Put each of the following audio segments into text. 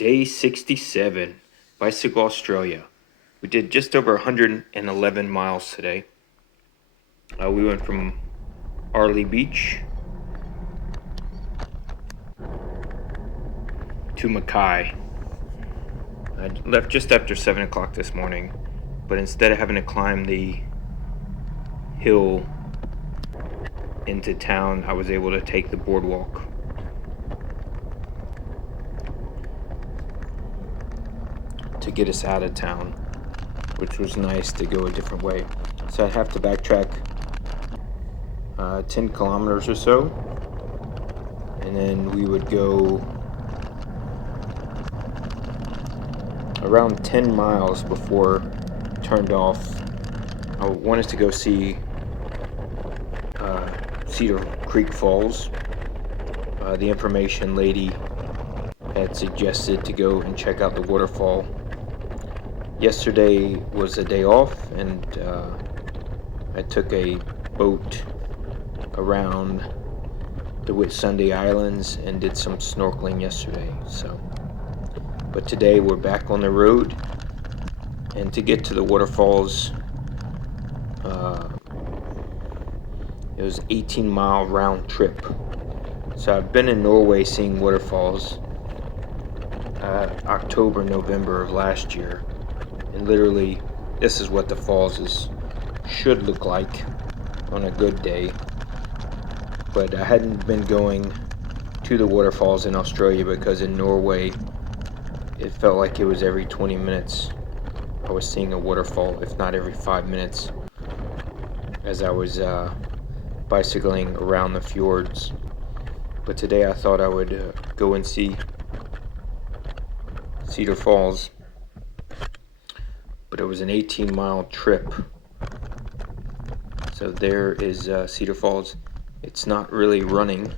Day 67, Bicycle Australia. We did just over 111 miles today. We went from Airlie Beach to Mackay. I left just after 7 o'clock this morning, but instead of having to climb the hill into town, I was able to take the boardwalk. To get us out of town, which was nice to go a different way. So I'd have to backtrack 10 kilometers or so, and then we would go around 10 miles before turned off. I wanted to go see Cedar Creek Falls. The information lady had suggested to go and check out the waterfall. Yesterday was a day off, and I took a boat around the Whitsunday Islands and did some snorkeling yesterday. But today we're back on the road, and to get to the waterfalls, it was an 18-mile round trip. So I've been in Norway seeing waterfalls October, November of last year. And literally, this is what the falls should look like on a good day. But I hadn't been going to the waterfalls in Australia because in Norway, it felt like it was every 20 minutes I was seeing a waterfall, if not every 5 minutes, as I was bicycling around the fjords. But today I thought I would go and see Cedar Falls. But it was an 18-mile trip. So there is Cedar Falls. It's not really running.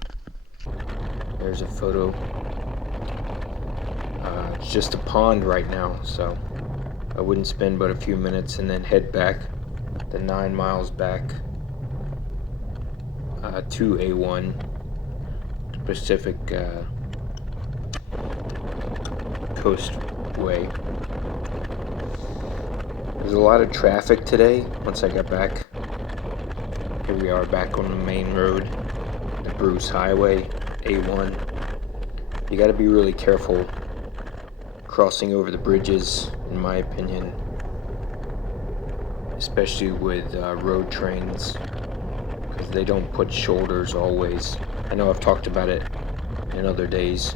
There's a photo. It's just a pond right now, so I wouldn't spend but a few minutes and then head back the 9 miles back to A1 Pacific Coastway. There's a lot of traffic today. Once I got back, here we are back on the main road, the Bruce Highway, A1. You got to be really careful crossing over the bridges, in my opinion, especially with road trains, because they don't put shoulders always. I know I've talked about it in other days,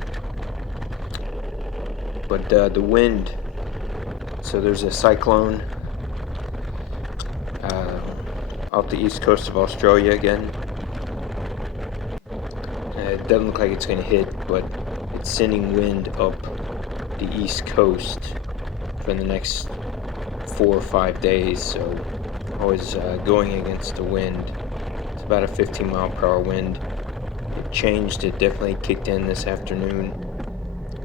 but the wind. So there's a cyclone out the east coast of Australia again. It doesn't look like it's going to hit, but it's sending wind up the east coast for the next 4 or 5 days. So I was going against the wind. It's about a 15 mile per hour wind. It changed. It definitely kicked in this afternoon,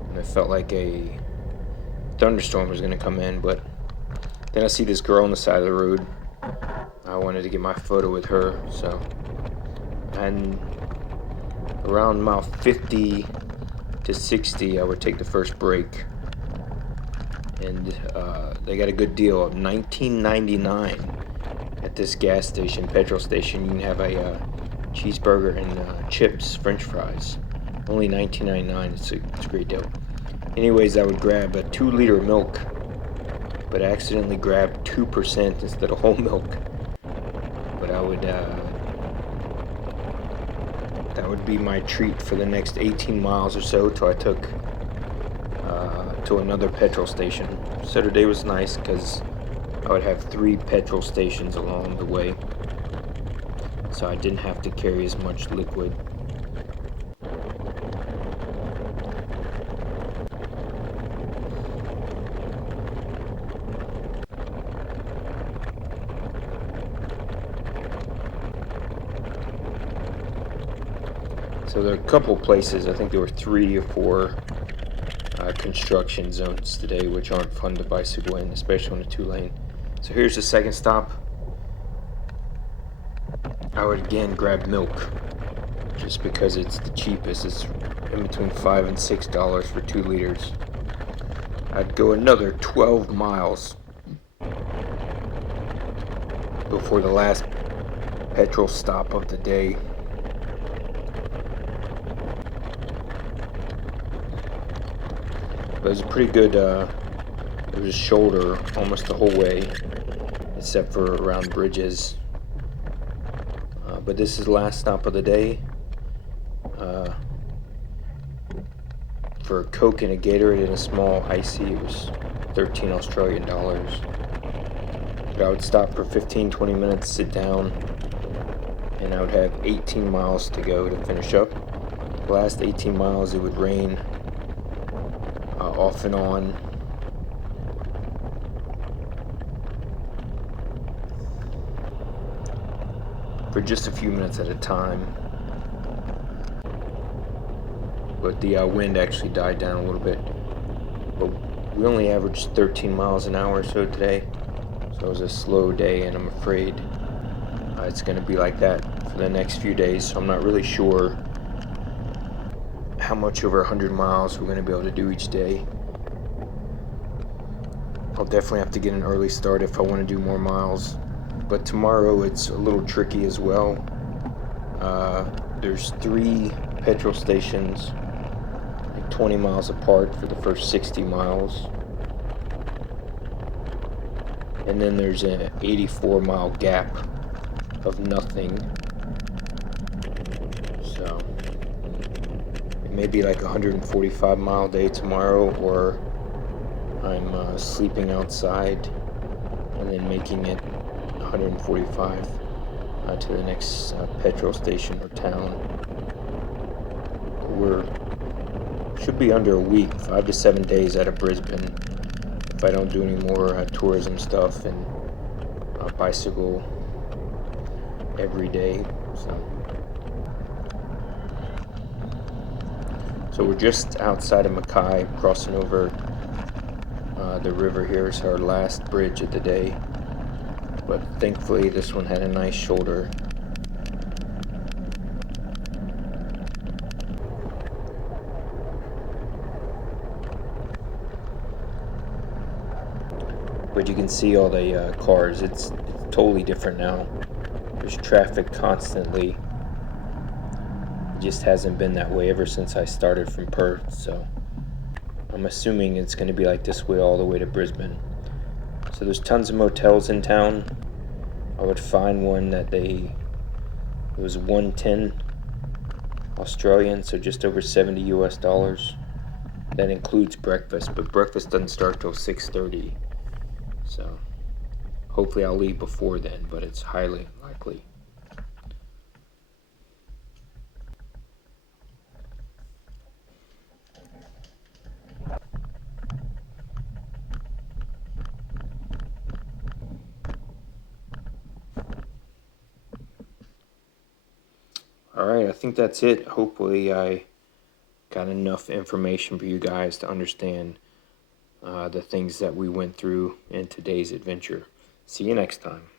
and it felt like a thunderstorm was going to come in. But then I see this girl on the side of the road. I wanted to get my photo with her, and around mile 50 to 60 I would take the first break, and they got a good deal of $19.99 at this gas station, petrol station. You can have a cheeseburger and chips, french fries, only $19.99. It's a great deal. Anyways, I would grab a 2-liter of milk, but I accidentally grabbed 2% instead of whole milk. But I would, that would be my treat for the next 18 miles or so till I took to another petrol station. Saturday was nice because I would have 3 petrol stations along the way, so I didn't have to carry as much liquid. So there are a couple places, I think there were 3 or 4 construction zones today, which aren't fun to bicycle in, especially on a 2-lane. So here's the second stop. I would again grab milk, just because it's the cheapest. It's in between $5 and $6 for 2 liters. I'd go another 12 miles before the last petrol stop of the day. It was a pretty good, it was a shoulder almost the whole way, except for around bridges. But this is the last stop of the day. For a Coke and a Gatorade and a small icy, it was 13 Australian dollars. But I would stop for 15-20 minutes, sit down, and I would have 18 miles to go to finish up. The last 18 miles it would rain off and on. For just a few minutes at a time. But the wind actually died down a little bit. But we only averaged 13 miles an hour or so today. So it was a slow day, and I'm afraid it's going to be like that for the next few days. So I'm not really sure how much over 100 miles we're going to be able to do each day. I'll definitely have to get an early start if I want to do more miles. But tomorrow it's a little tricky as well. There's 3 petrol stations, like 20 miles apart for the first 60 miles. And then there's an 84-mile gap of nothing. So it may be like a 145-mile day tomorrow, or I'm sleeping outside and then making it 145 to the next petrol station or town. Should be under a week, 5 to 7 days out of Brisbane, if I don't do any more tourism stuff and bicycle every day. So we're just outside of Mackay, crossing over the river here. It's our last bridge of the day, but thankfully this one had a nice shoulder. But you can see all the cars. It's totally different now. There's traffic constantly. It just hasn't been that way ever since I started from Perth, so I'm assuming it's going to be like this way all the way to Brisbane. So there's tons of motels in town. I would find one that it was 110 Australian, so just over $70 US. That includes breakfast, but breakfast doesn't start till 6:30. So hopefully I'll leave before then, but it's highly unlikely. Alright, I think that's it. Hopefully I got enough information for you guys to understand the things that we went through in today's adventure. See you next time.